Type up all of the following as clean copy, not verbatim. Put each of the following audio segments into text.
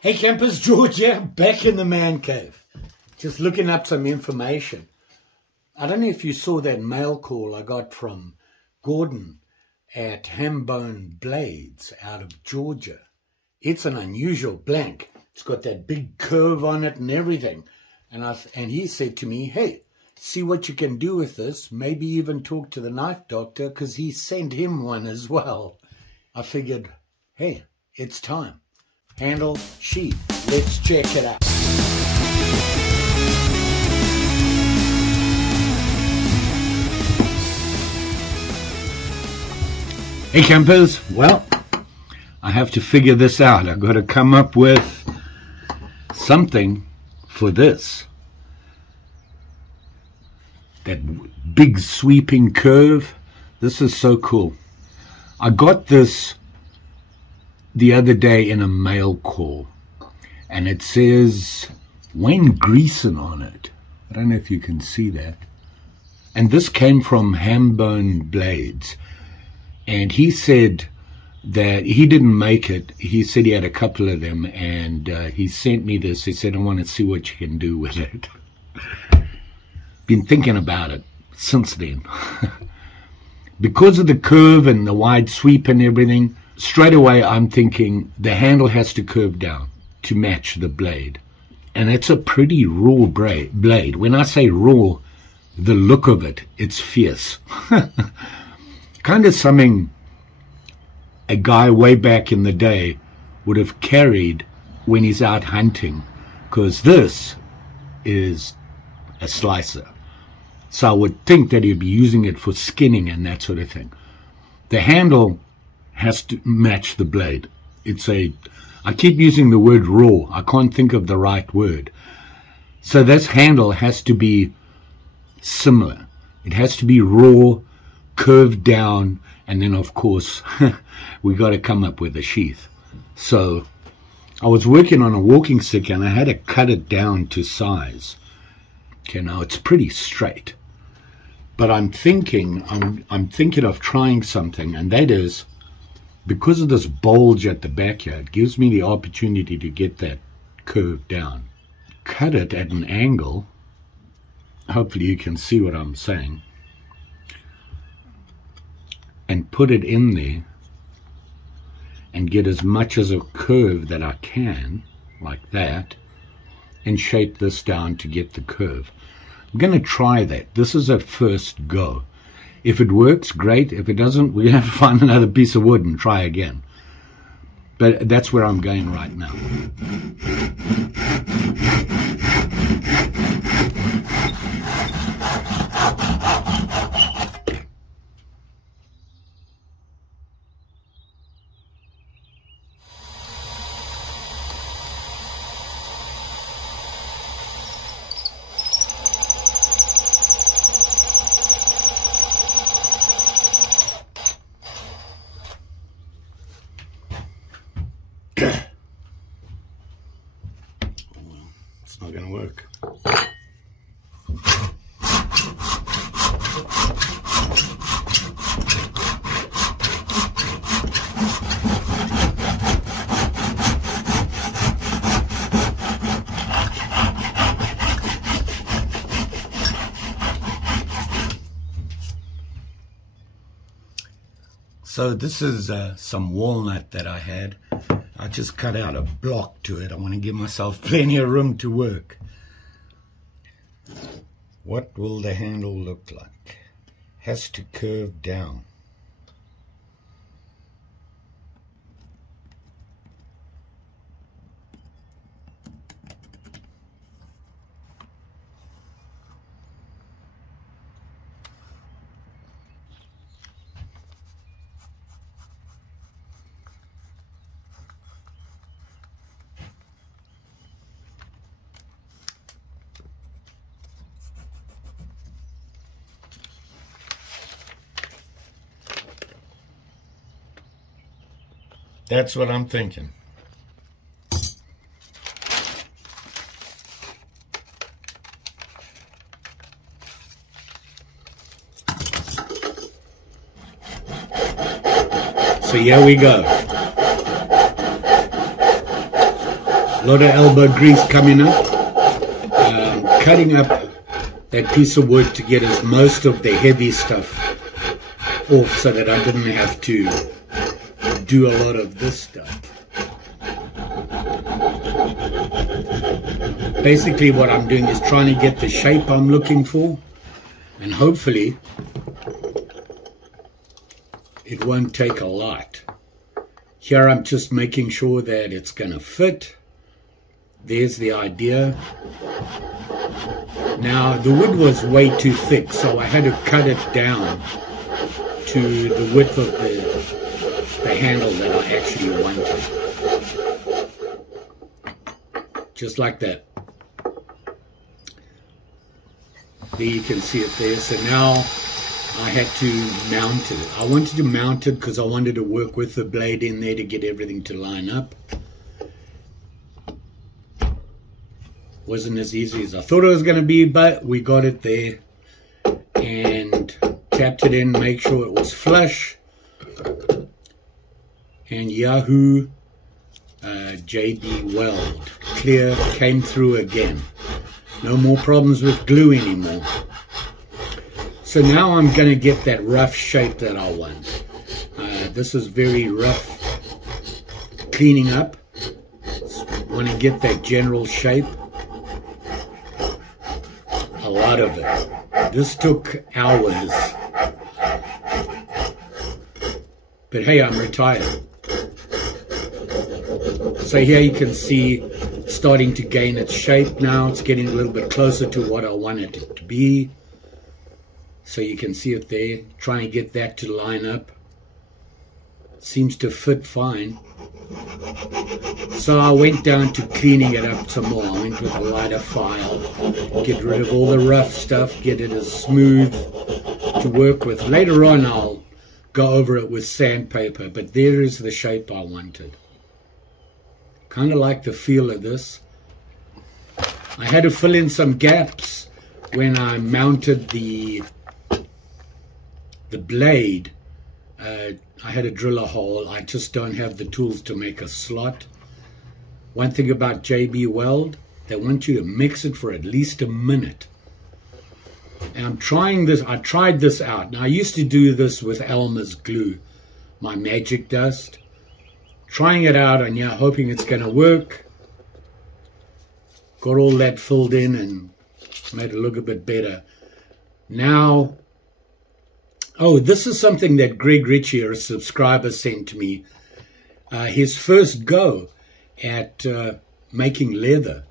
Hey campers, George here, back in the man cave. Just looking up some information. I don't know if you saw that mail call I got from Gordon at Hambone Blades out of Georgia. It's an unusual blank. It's got that big curve on it and everything. And he said to me, hey, see what you can do with this. Maybe even talk to the knife doctor because he sent him one as well. I figured, hey, it's time. Handle, sheath. Let's check it out. Hey campers, well, I have to figure this out. I've got to come up with something for this. That big sweeping curve. This is so cool. I got this the other day in a mail call, and it says Wayne Greeson on it. I don't know if you can see that. And this came from Hambone Blades, and he said that he didn't make it. He said he had a couple of them, and he sent me this. He said, I want to see what you can do with it. Been thinking about it since then. Because of the curve and the wide sweep and everything, straight away I'm thinking the handle has to curve down to match the blade. And it's a pretty raw blade. When I say raw, the look of it, it's fierce. Kind of something a guy way back in the day would have carried when he's out hunting, because this is a slicer. So I would think that he'd be using it for skinning and that sort of thing. The handle has to match the blade. I keep using the word raw. I can't think of the right word. So this handle has to be similar. It has to be raw, curved down, and then of course we got to come up with a sheath. So I was working on a walking stick and I had to cut it down to size. Okay, now it's pretty straight. But I'm thinking of trying something, and that is, because of this bulge at the back here, it gives me the opportunity to get that curve down. Cut it at an angle. Hopefully you can see what I'm saying. And put it in there and get as much as a curve that I can, like that, and shape this down to get the curve. I'm going to try that. This is a first go. If it works, great. If it doesn't, we're going to have to find another piece of wood and try again. But that's where I'm going right now. It's not going to work. So this is some walnut that I had. I just cut out a block to it. I want to give myself plenty of room to work. What will the handle look like? Has to curve down. That's what I'm thinking. So here we go. lot of elbow grease coming up. Cutting up that piece of wood to get us most of the heavy stuff off so that I didn't have to do a lot of this stuff. Basically what I'm doing is trying to get the shape I'm looking for, and hopefully it won't take a lot. Here I'm just making sure that it's going to fit. There's the idea. Now the wood was way too thick, so I had to cut it down to the width of the handle that I actually wanted. Just like that. There you can see it there. So now I had to mount it. I wanted to mount it because I wanted to work with the blade in there to get everything to line up. Wasn't as easy as I thought it was going to be, but we got it there and tapped it in, make sure it was flush, and Yahoo JB Weld clear came through again. No more problems with glue anymore. So now I'm going to get that rough shape that I want. This is very rough cleaning up. Want to get that general shape. A lot of it. This took hours. But hey, I'm retired. So here you can see it's starting to gain its shape now. It's getting a little bit closer to what I wanted it to be. So you can see it there. Trying to get that to line up. Seems to fit fine. So I went down to cleaning it up some more. I went with a lighter file, get rid of all the rough stuff, get it as smooth to work with. Later on I'll go over it with sandpaper, but there is the shape I wanted. Kind of like the feel of this. I had to fill in some gaps when I mounted the blade. I had to drill a hole. I just don't have the tools to make a slot. One thing about JB Weld, they want you to mix it for at least a minute. And I'm trying this. I tried this out. Now I used to do this with Elmer's glue, my magic dust. Trying it out and yeah, hoping it's going to work. Got all that filled in and made it look a bit better. Now, oh, this is something that Greg Ritchie, a subscriber, sent to me. His first go at making leather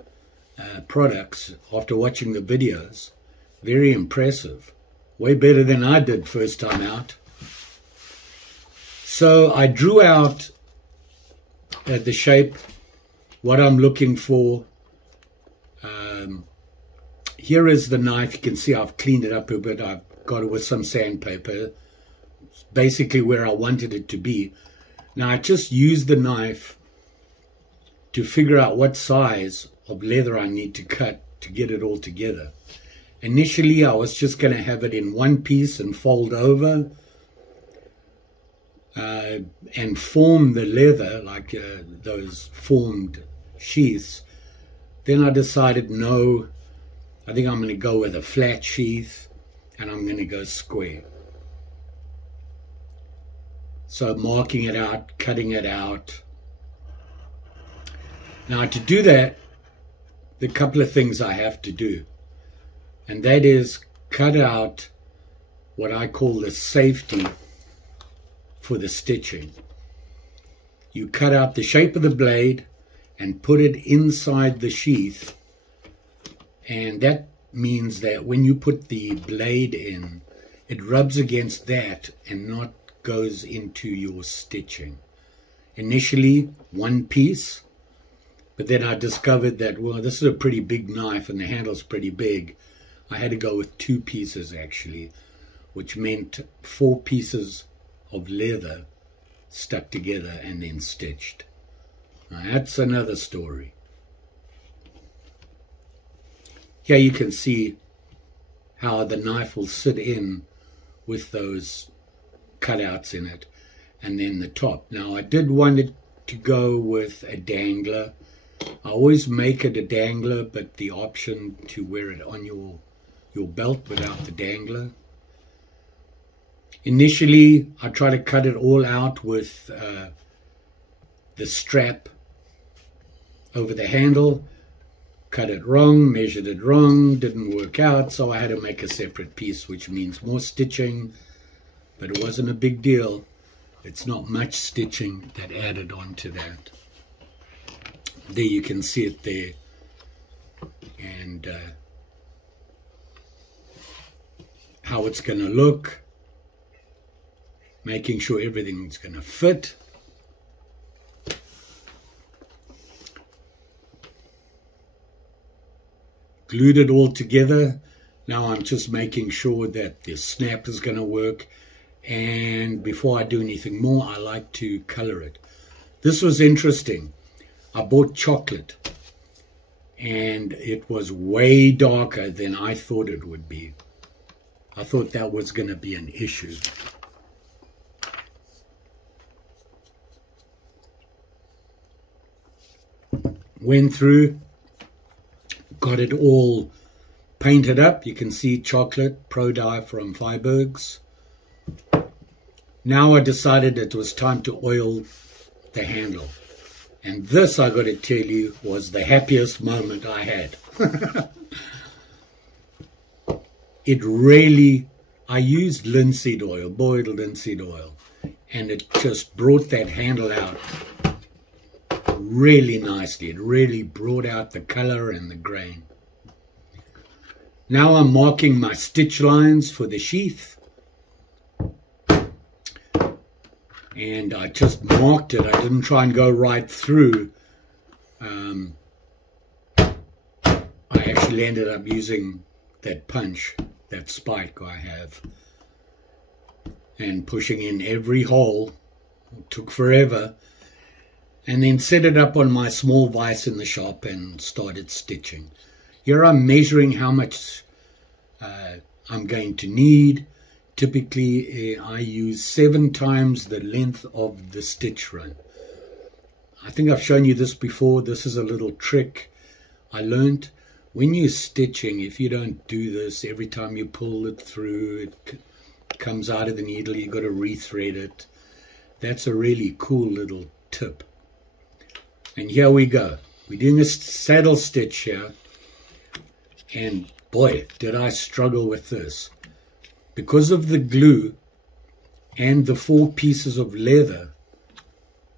products after watching the videos. Very impressive. Way better than I did first time out. So I drew out the shape, what I'm looking for. Here is the knife. You can see I've cleaned it up a bit. I've got it with some sandpaper. It's basically where I wanted it to be. Now I just used the knife to figure out what size of leather I need to cut to get it all together. Initially I was just going to have it in one piece and fold over and form the leather like those formed sheaths. Then I decided no, I think I'm going to go with a flat sheath and I'm going to go square. So marking it out, cutting it out. Now to do that, there are a couple of things I have to do. And that is cut out what I call the safety for the stitching. You cut out the shape of the blade and put it inside the sheath. And that means that when you put the blade in, it rubs against that and not goes into your stitching. Initially, one piece, but then I discovered that, well, this is a pretty big knife and the handle's pretty big. I had to go with 2 pieces actually, which meant 4 pieces of leather stuck together and then stitched. Now that's another story. Here you can see how the knife will sit in with those cutouts in it, and then the top. Now I did want it to go with a dangler. I always make it a dangler, but the option to wear it on your belt without the dangler. Initially, I try to cut it all out with the strap over the handle. Cut it wrong, measured it wrong, didn't work out, so I had to make a separate piece, which means more stitching, but it wasn't a big deal. It's not much stitching that added on to that. There you can see it there, and how it's going to look, making sure everything's going to fit. Glued it all together. Now I'm just making sure that the snap is going to work, and before I do anything more, I like to color it. This was interesting. I bought chocolate, and it was way darker than I thought it would be. I thought that was going to be an issue. Went through, got it all painted up. You can see chocolate, Pro Dye from Faribault. Now I decided it was time to oil the handle. And this, I got to tell you, was the happiest moment I had. It really, I used linseed oil, boiled linseed oil, and it just brought that handle out really nicely. It really brought out the color and the grain. Now I'm marking my stitch lines for the sheath. And I just marked it. I didn't try and go right through. I actually ended up using that punch, that spike I have, and pushing in every hole. It took forever. And then set it up on my small vise in the shop and started stitching. Here I'm measuring how much I'm going to need. Typically, I use 7 times the length of the stitch run. I think I've shown you this before. This is a little trick I learned. When you're stitching, if you don't do this, every time you pull it through, it comes out of the needle, you've got to rethread it. That's a really cool little tip. And here we go. We're doing a saddle stitch here. And boy, did I struggle with this. Because of the glue and the 4 pieces of leather,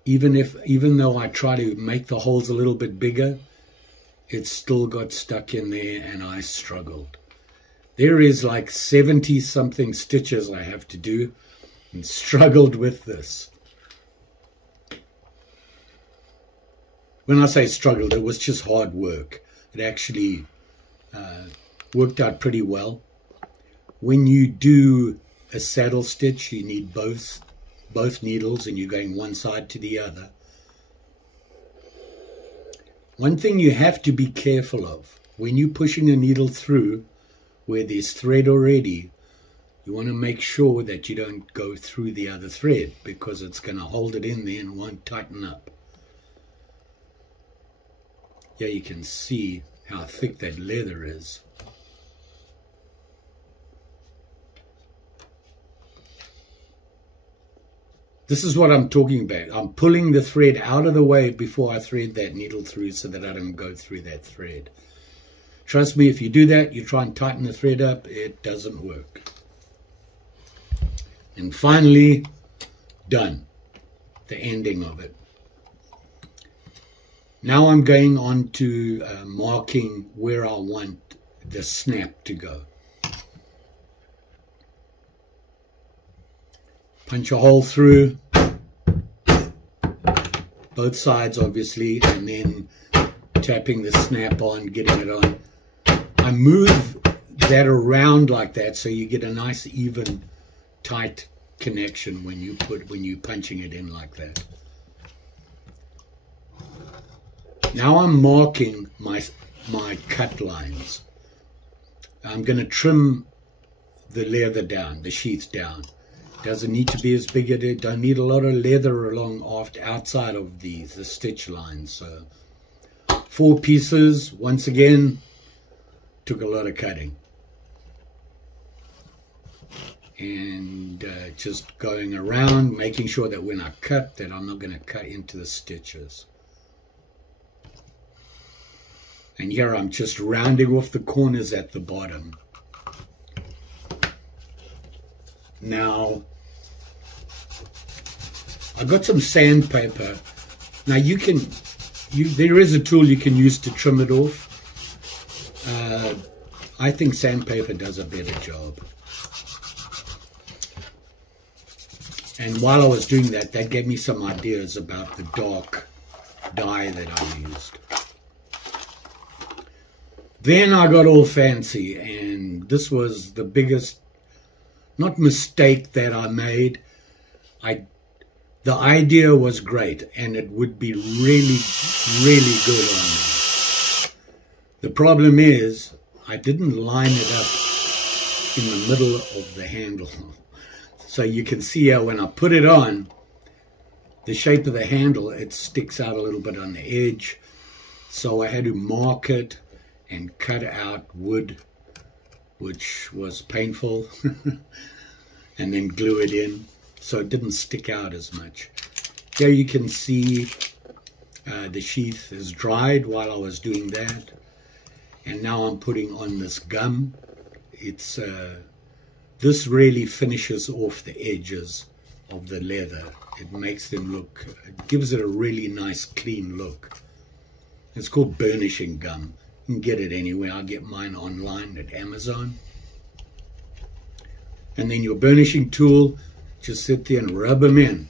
even though I try to make the holes a little bit bigger, it still got stuck in there and I struggled. There is like 70 something stitches I have to do, and struggled with this. When I say struggled, it was just hard work. It actually worked out pretty well. When you do a saddle stitch, you need both needles, and you're going one side to the other. One thing you have to be careful of, when you're pushing a needle through where there's thread already, you want to make sure that you don't go through the other thread, because it's going to hold it in there and won't tighten up. Here you can see how thick that leather is. This is what I'm talking about. I'm pulling the thread out of the way before I thread that needle through so that I don't go through that thread. Trust me, if you do that, you try and tighten the thread up, it doesn't work. And finally, done. The ending of it. Now I'm going on to marking where I want the snap to go. Punch a hole through, both sides obviously, and then tapping the snap on, getting it on. I move that around like that so you get a nice even tight connection when you're punching it in like that. Now I'm marking my cut lines. I'm going to trim the leather down, the sheath down. Doesn't need to be as big. It don't need a lot of leather along outside of the stitch lines. So 4 pieces. Once again, took a lot of cutting. And just going around, making sure that when I cut, that I'm not going to cut into the stitches. And here I'm just rounding off the corners at the bottom. Now, I got some sandpaper. Now there is a tool you can use to trim it off. I think sandpaper does a better job. And while I was doing that, that gave me some ideas about the dark dye that I used. Then I got all fancy, and this was the biggest, not mistake that I made. The idea was great, and it would be really, really good on me. The problem is, I didn't line it up in the middle of the handle. So you can see how when I put it on, the shape of the handle, it sticks out a little bit on the edge. So I had to mark it and cut out wood, which was painful, and then glue it in so it didn't stick out as much. Here you can see the sheath is dried while I was doing that, and now I'm putting on this gum. It's this really finishes off the edges of the leather. It makes them look, it gives it a really nice clean look. It's called burnishing gum. You can get it anywhere. I get mine online at Amazon. And then your burnishing tool, just sit there and rub them in.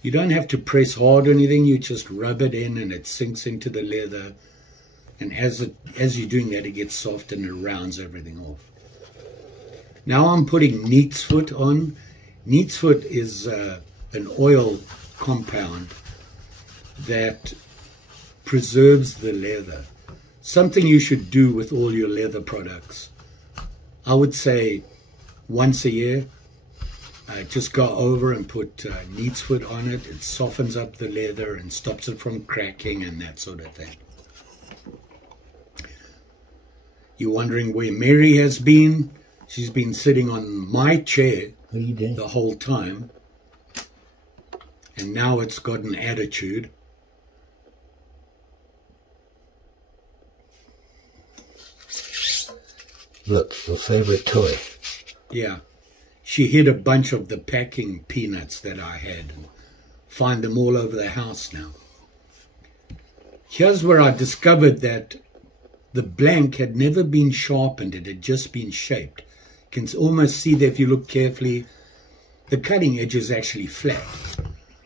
You don't have to press hard or anything. You just rub it in and it sinks into the leather. And as you're doing that, it gets soft and it rounds everything off. Now I'm putting neat's foot on. Neat's foot is an oil compound that preserves the leather. Something you should do with all your leather products. I would say once a year, just go over and put neat's foot on it. It softens up the leather and stops it from cracking and that sort of thing. You're wondering where Mary has been? She's been sitting on my chair the whole time. And now it's got an attitude. Look, your favorite toy. Yeah. She hid a bunch of the packing peanuts that I had and find them all over the house now. Here's where I discovered that the blank had never been sharpened. It had just been shaped. You can almost see that if you look carefully, the cutting edge is actually flat,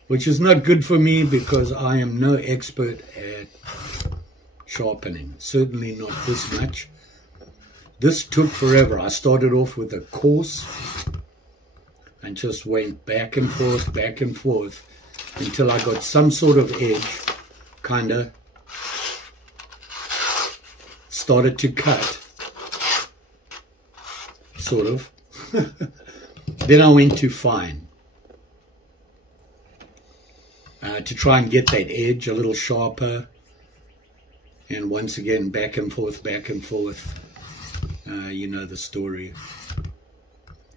which is not good for me because I am no expert at sharpening. Certainly not this much. This took forever. I started off with a coarse and just went back and forth until I got some sort of edge, kind of started to cut, sort of. Then I went to fine to try and get that edge a little sharper, and once again back and forth. You know the story.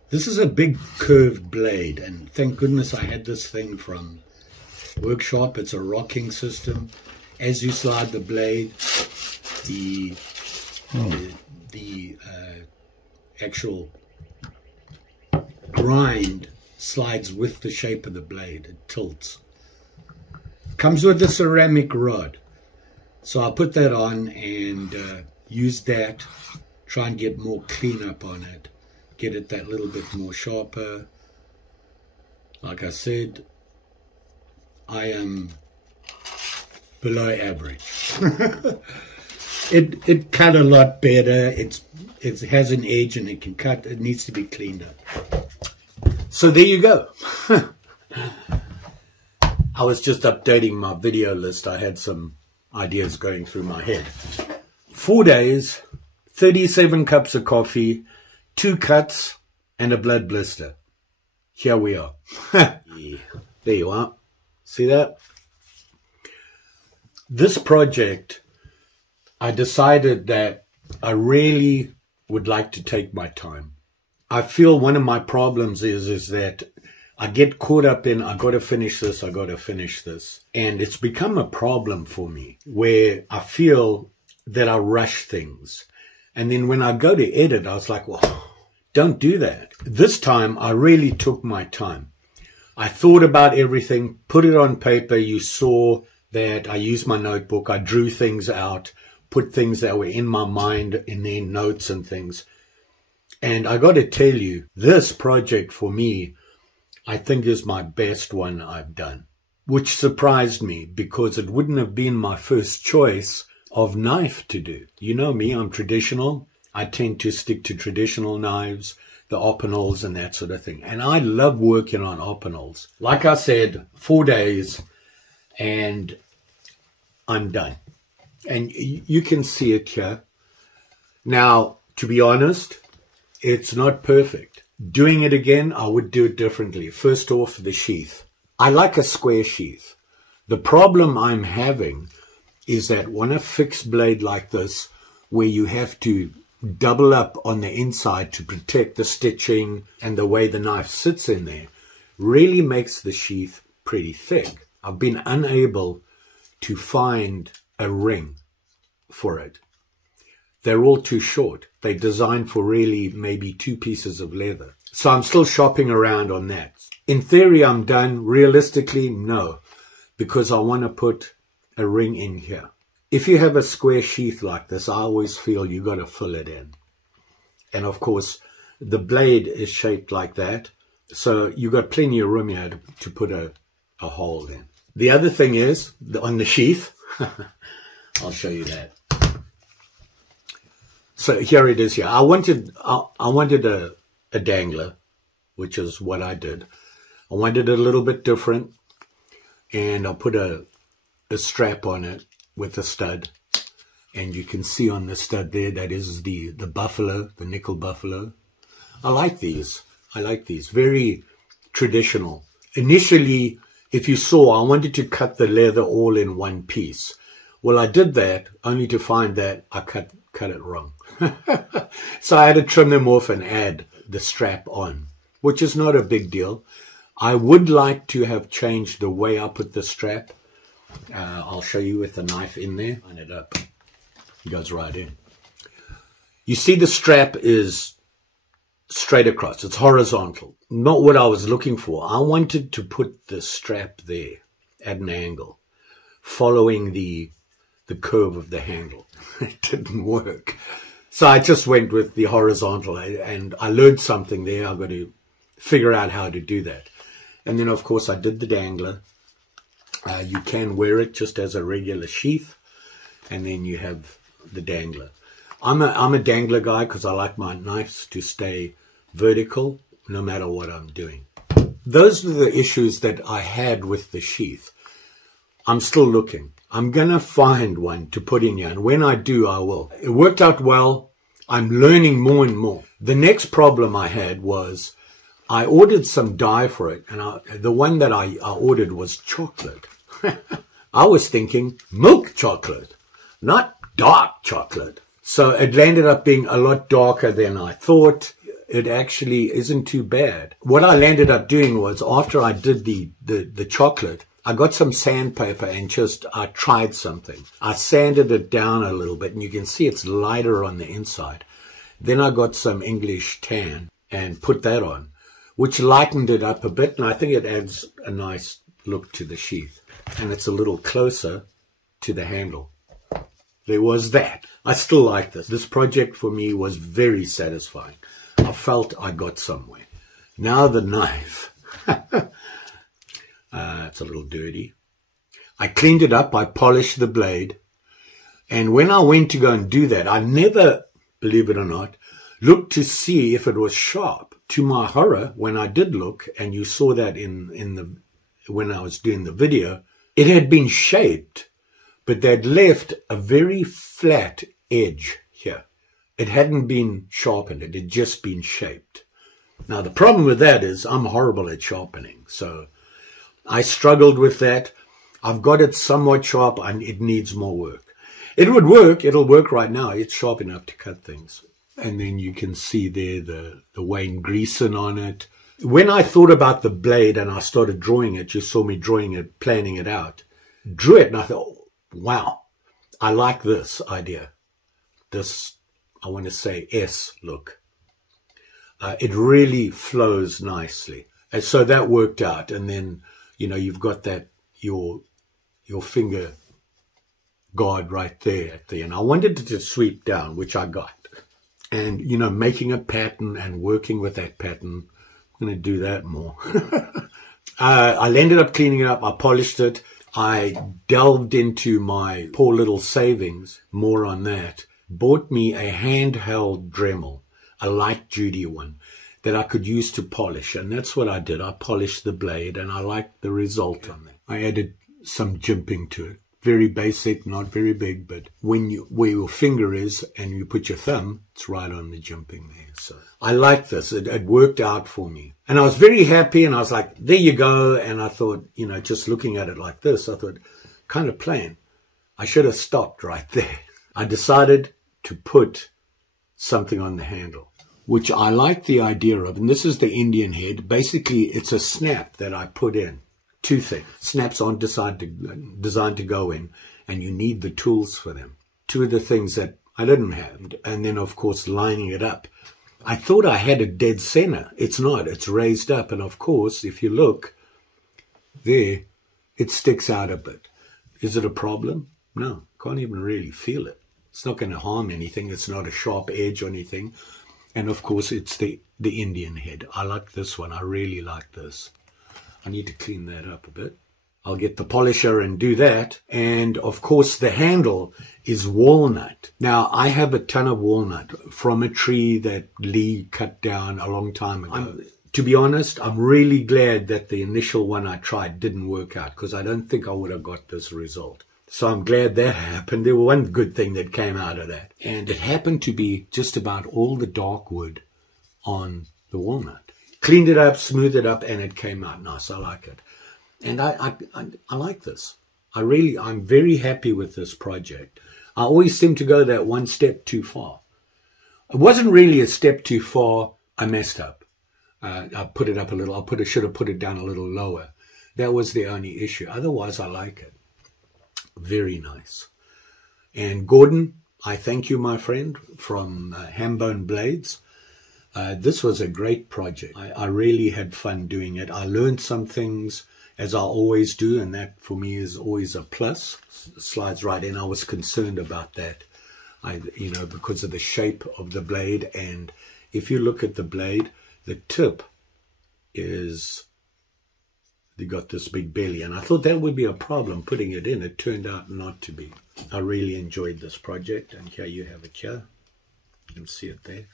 This is a big curved blade, and thank goodness I had this thing from Workshop. It's a rocking system. As you slide the blade, the actual grind slides with the shape of the blade. It tilts. Comes with the ceramic rod. So I put that on and use that, try and get more cleanup on it, get it that little bit more sharper. Like I said, I am below average. It cut a lot better. It has an edge and it can cut. It needs to be cleaned up. So there you go. I was just updating my video list. I had some ideas going through my head. 4 days, 37 cups of coffee, 2 cuts, and a blood blister. Here we are. Yeah, there you are. See that? This project I decided that I really would like to take my time. I feel one of my problems is that I get caught up in, I got to finish this, I got to finish this. And it's become a problem for me where I feel that I rush things. And then when I go to edit, I was like, well, don't do that. This time I really took my time. I thought about everything, put it on paper. You saw that I used my notebook. I drew things out, put things that were in my mind in their notes and things. And I got to tell you, this project for me, I think is my best one I've done, which surprised me because it wouldn't have been my first choice of knife to do. You know me, I'm traditional. I tend to stick to traditional knives, the opinels and that sort of thing. And I love working on opinels. Like I said, 4 days and I'm done. And you can see it here. Now, to be honest, it's not perfect. Doing it again, I would do it differently. First off, the sheath. I like a square sheath. The problem I'm having is that on a fixed blade like this, where you have to double up on the inside to protect the stitching and the way the knife sits in there, really makes the sheath pretty thick. I've been unable to find a ring for it. They're all too short. They're designed for really maybe 2 pieces of leather. So I'm still shopping around on that. In theory, I'm done. Realistically, no, because I want to put a ring in here. If you have a square sheath like this, I always feel you got to fill it in. And of course, the blade is shaped like that. So you got plenty of room here to put a hole in. The other thing is, on the sheath, I'll show you that. So here it is here. I wanted a dangler, which is what I did. I wanted it a little bit different. And I put a strap on it with a stud. And you can see on the stud there, that is the buffalo, the nickel buffalo. I like these. I like these. Very traditional. Initially, if you saw, I wanted to cut the leather all in one piece. Well, I did that only to find that I cut it wrong. So I had to trim them off and add the strap on, which is not a big deal. I would like to have changed the way I put the strap. I'll show you with the knife in there. Line it up. It goes right in. You see the strap is straight across. It's horizontal. Not what I was looking for. I wanted to put the strap there at an angle, following the curve of the handle. It didn't work. So I just went with the horizontal, and I learned something there. I've got to figure out how to do that. And then, of course, I did the dangler. You can wear it just as a regular sheath, and then you have the dangler. I'm a dangler guy because I like my knives to stay vertical no matter what I'm doing. Those are the issues that I had with the sheath. I'm still looking. I'm going to find one to put in here, and when I do, I will. It worked out well. I'm learning more and more. The next problem I had was I ordered some dye for it, and the one that I ordered was chocolate. I was thinking milk chocolate, not dark chocolate. So it landed up being a lot darker than I thought. It actually isn't too bad. What I landed up doing was, after I did the chocolate, I got some sandpaper and I tried something. I sanded it down a little bit, and you can see it's lighter on the inside. Then I got some English tan and put that on, which lightened it up a bit, and I think it adds a nice look to the sheath. And it's a little closer to the handle. There was that. I still like this. This project for me was very satisfying. I felt I got somewhere. Now the knife. It's a little dirty. I cleaned it up. I polished the blade. And when I went to go and do that, I never, believe it or not, looked to see if it was sharp. To my horror, when I did look, and you saw that when I was doing the video, it had been shaped, but they'd left a very flat edge here. It hadn't been sharpened. It had just been shaped. Now, the problem with that is I'm horrible at sharpening. So I struggled with that. I've got it somewhat sharp, and it needs more work. It would work. It'll work right now. It's sharp enough to cut things. And then you can see there the Wayne Greeson on it. When I thought about the blade and I started drawing it, you saw me drawing it, planning it out, drew it, and I thought, oh, wow, I like this idea. This, I want to say, S look. It really flows nicely. And so that worked out. And then, you know, you've got that, your finger guard right there at the end. I wanted it to sweep down, which I got. And, you know, making a pattern and working with that pattern, I'm going to do that more. I ended up cleaning it up. I polished it. I delved into my poor little savings, more on that. Bought me a handheld Dremel, a light duty one that I could use to polish. And that's what I did. I polished the blade and I liked the result on it. I added some jimping to it. Very basic, not very big, but where your finger is and you put your thumb, it's right on the jimping there. So I like this. It worked out for me. And I was very happy and I was like, there you go. And I thought, you know, just looking at it like this, I thought, kind of plain. I should have stopped right there. I decided to put something on the handle, which I like the idea of. And this is the Indian head. Basically, it's a snap that I put in. Two things. Snaps aren't designed to go in, and you need the tools for them. Two of the things that I didn't have. And then, of course, lining it up. I thought I had a dead center. It's not. It's raised up. And, of course, if you look there, it sticks out a bit. Is it a problem? No. Can't even really feel it. It's not going to harm anything. It's not a sharp edge or anything. And, of course, it's the Indian head. I like this one. I really like this. I need to clean that up a bit. I'll get the polisher and do that. And, of course, the handle is walnut. Now, I have a ton of walnut from a tree that Lee cut down a long time ago. To be honest, I'm really glad that the initial one I tried didn't work out because I don't think I would have got this result. So I'm glad that happened. There was one good thing that came out of that. And it happened to be just about all the dark wood on the walnut. Cleaned it up, smoothed it up, and it came out nice. I like it. And I like this. I'm very happy with this project. I always seem to go that one step too far. It wasn't really a step too far. I messed up. I put it up a little. Should have put it down a little lower. That was the only issue. Otherwise, I like it. Very nice. And Gordon, I thank you, my friend, from Hambone Blades. This was a great project. I really had fun doing it. I learned some things, as I always do, and that for me is always a plus. Slides right in. I was concerned about that, you know, because of the shape of the blade. And if you look at the blade, the tip is, you got this big belly. And I thought that would be a problem putting it in. It turned out not to be. I really enjoyed this project. And here you have it here. You can see it there.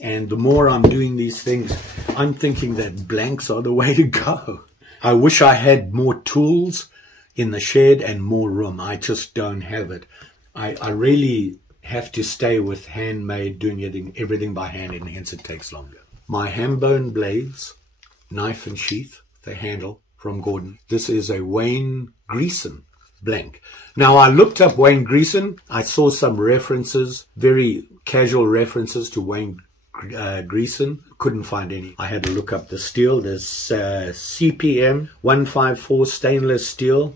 And the more I'm doing these things, I'm thinking that blanks are the way to go. I wish I had more tools in the shed and more room. I just don't have it. I really have to stay with handmade, doing everything by hand, and hence it takes longer. My Hambone Blades, knife and sheath, the handle from Gordon. This is a Wayne Greeson blank. Now, I looked up Wayne Greeson. I saw some references, very casual references to Wayne Greeson. Couldn't find any. I had to look up the steel. There's CPM 154 stainless steel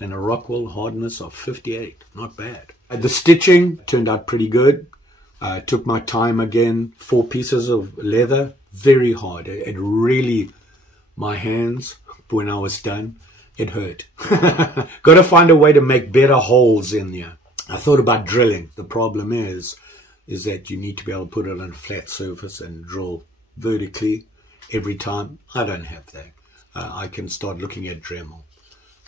and a Rockwell hardness of 58. Not bad. The stitching turned out pretty good. Took my time again. 4 pieces of leather. Very hard. It really, my hands, when I was done, it hurt. Got to find a way to make better holes in there. I thought about drilling. The problem is that you need to be able to put it on a flat surface and drill vertically every time. I don't have that. I can start looking at Dremel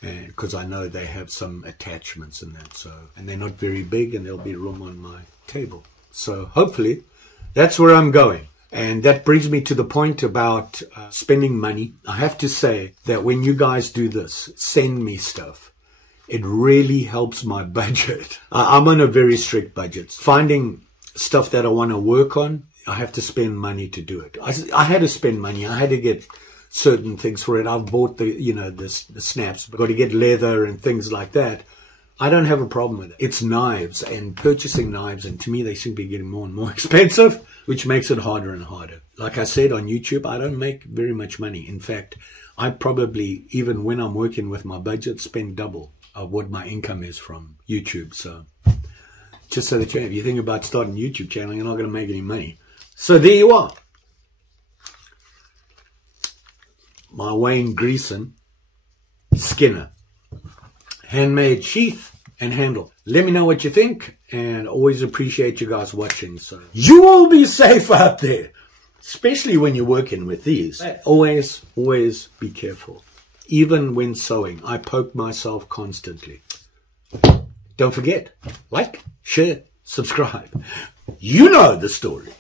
because I know they have some attachments in that. So, and they're not very big, and there'll be room on my table. So hopefully that's where I'm going. And that brings me to the point about spending money. I have to say that when you guys do this, send me stuff. It really helps my budget. I'm on a very strict budget. Finding stuff that I want to work on, I have to spend money to do it. I had to spend money. I had to get certain things for it. I've bought the snaps. I've got to get leather and things like that. I don't have a problem with it. It's knives and purchasing knives, and to me they seem to be getting more and more expensive, which makes it harder and harder. Like I said, on YouTube, I don't make very much money. In fact, I probably, even when I'm working with my budget, spend double of what my income is from YouTube. So just so that you know, if you think about starting a YouTube channel, you're not going to make any money. So there you are. My Wayne Greeson Skinner. Handmade sheath and handle. Let me know what you think, and always appreciate you guys watching. So you will be safe out there, especially when you're working with these. Always be careful. Even when sewing, I poke myself constantly. Don't forget, like, share, subscribe. You know the story.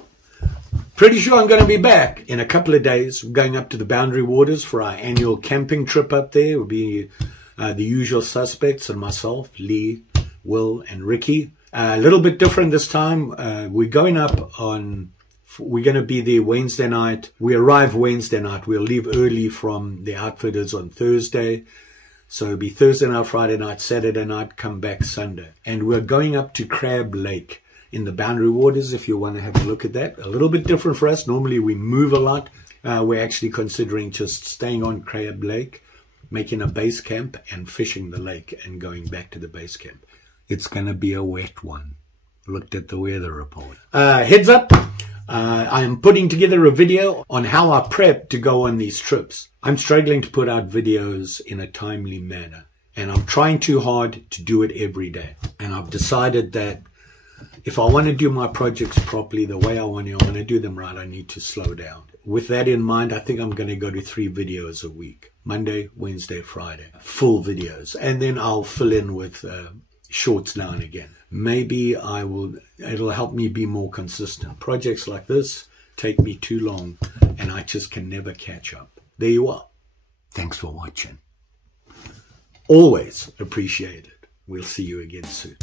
Pretty sure I'm going to be back in a couple of days. We're going up to the Boundary Waters for our annual camping trip up there. It will be the usual suspects and myself, Lee, Will, and Ricky. A little bit different this time. We're going up on, we're going to be there Wednesday night. We arrive Wednesday night. We'll leave early from the outfitters on Thursday. So it'll be Thursday night, Friday night, Saturday night, come back Sunday. And we're going up to Crab Lake in the Boundary Waters, if you want to have a look at that. A little bit different for us. Normally we move a lot. We're actually considering just staying on Crab Lake, making a base camp and fishing the lake and going back to the base camp. It's going to be a wet one. Looked at the weather report. Heads up, I am putting together a video on how I prep to go on these trips. I'm struggling to put out videos in a timely manner, and I'm trying too hard to do it every day. And I've decided that if I want to do my projects properly, the way I want to do them right, I need to slow down. With that in mind, I think I'm going to go to 3 videos a week. Monday, Wednesday, Friday. Full videos. And then I'll fill in with shorts now and again. Maybe it'll help me be more consistent. Projects like this take me too long, and I just can never catch up. There you are. Thanks for watching. Always appreciate it. We'll see you again soon.